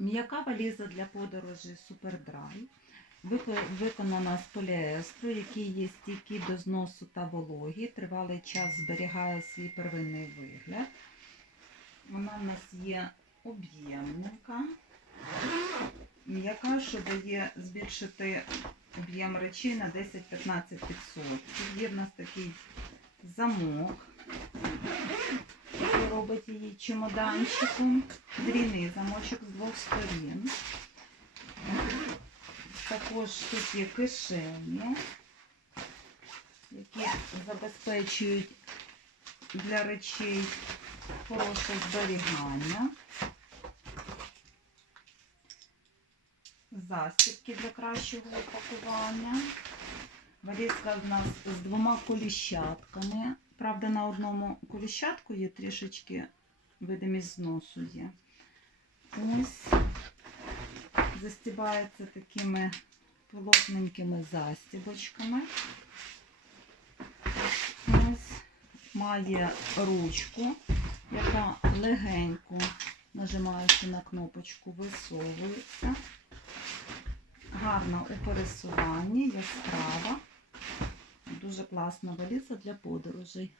М'яка валіза для подорожі Superdry виконана з поліестру, який є стійкий до зносу та вологі, тривалий час зберігає свій первинний вигляд. Вона в нас є об'ємника, м'яка, що дає збільшити об'єм речей на 10-15%. Є в нас такий замок, робить її чемоданчиком, дрійний замочок з двох сторін. Також тут є кишені, які забезпечують для речей хороше зберігання. Застібки для кращого упакування. Валізка в нас з двома коліщатками. Правда, на одному коліщатку є трішечки видимість зносу є. Ось застібається такими плотненькими застібочками. Ось має ручку, яка легенько нажимаючи на кнопочку, висовується. Гарна у пересуванні, яскрава. Класна валіза для подорожей.